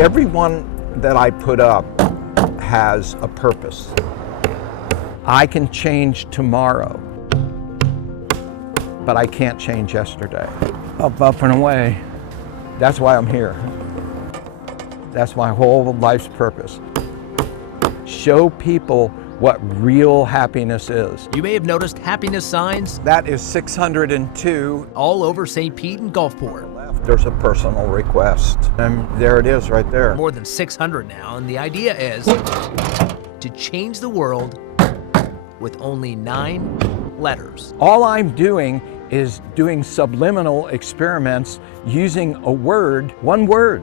Everyone that I put up has a purpose. I can change tomorrow, but I can't change yesterday. Up and away. That's why I'm here. That's my whole life's purpose. Show people what real happiness is. You may have noticed happiness signs. That is 602. All over St. Pete and Gulfport. There's a personal request, and there it is right there. More than 600 now, and the idea is to change the world with only 9 letters. All I'm doing is doing subliminal experiments using a word, one word.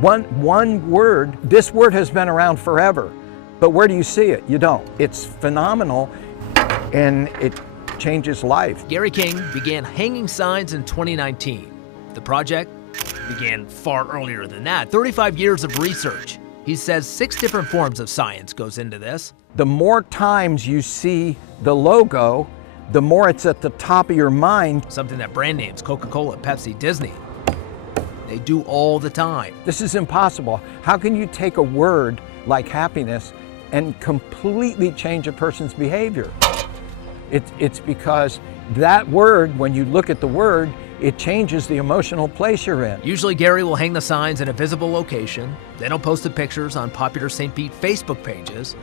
One word. This word has been around forever, but where do you see it? You don't. It's phenomenal, and it changes life. Gary King began hanging signs in 2019. The project began far earlier than that, 35 years of research. He says 6 different forms of science goes into this. The more times you see the logo, the more it's at the top of your mind. Something that brand names Coca-Cola, Pepsi, Disney, they do all the time. This is impossible. How can you take a word like happiness and completely change a person's behavior? It's because that word, when you look at the word, it changes the emotional place you're in. Usually Gary will hang the signs in a visible location. Then he'll post the pictures on popular St. Pete Facebook pages.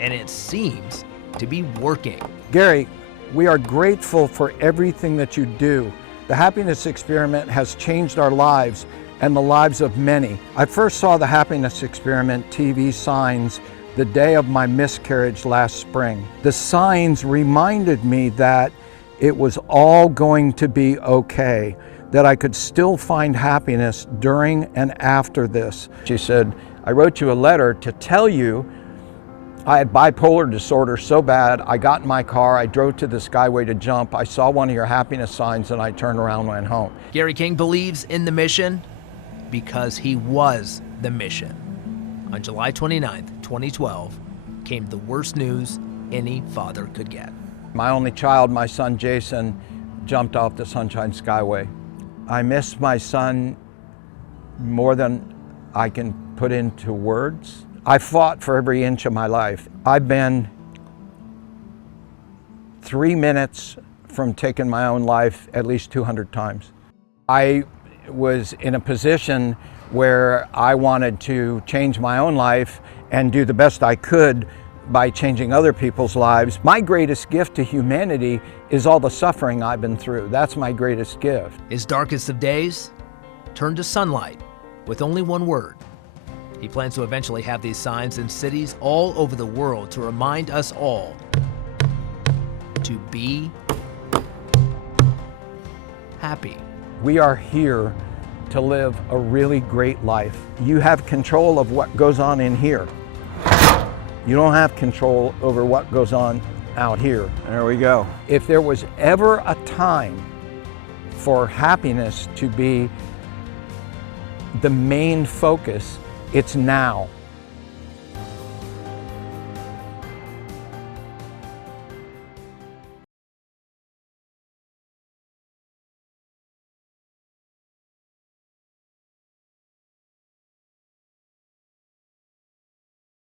And it seems to be working. Gary, we are grateful for everything that you do. The happiness experiment has changed our lives and the lives of many. I first saw the happiness experiment TV signs the day of my miscarriage last spring. The signs reminded me that it was all going to be okay, that I could still find happiness during and after this. She said, I wrote you a letter to tell you I had bipolar disorder so bad, I got in my car, I drove to the Skyway to jump, I saw one of your happiness signs, and I turned around and went home. Gary King believes in the mission because he was the mission. On July 29th, 2012, came the worst news any father could get. My only child, my son Jason, jumped off the Sunshine Skyway. I miss my son more than I can put into words. I fought for every inch of my life. I've been 3 minutes from taking my own life at least 200 times. I was in a position where I wanted to change my own life and do the best I could by changing other people's lives. My greatest gift to humanity is all the suffering I've been through. That's my greatest gift. His darkest of days turned to sunlight with only one word. He plans to eventually have these signs in cities all over the world to remind us all to be happy. We are here to live a really great life. You have control of what goes on in here. You don't have control over what goes on out here. There we go. If there was ever a time for happiness to be the main focus, it's now.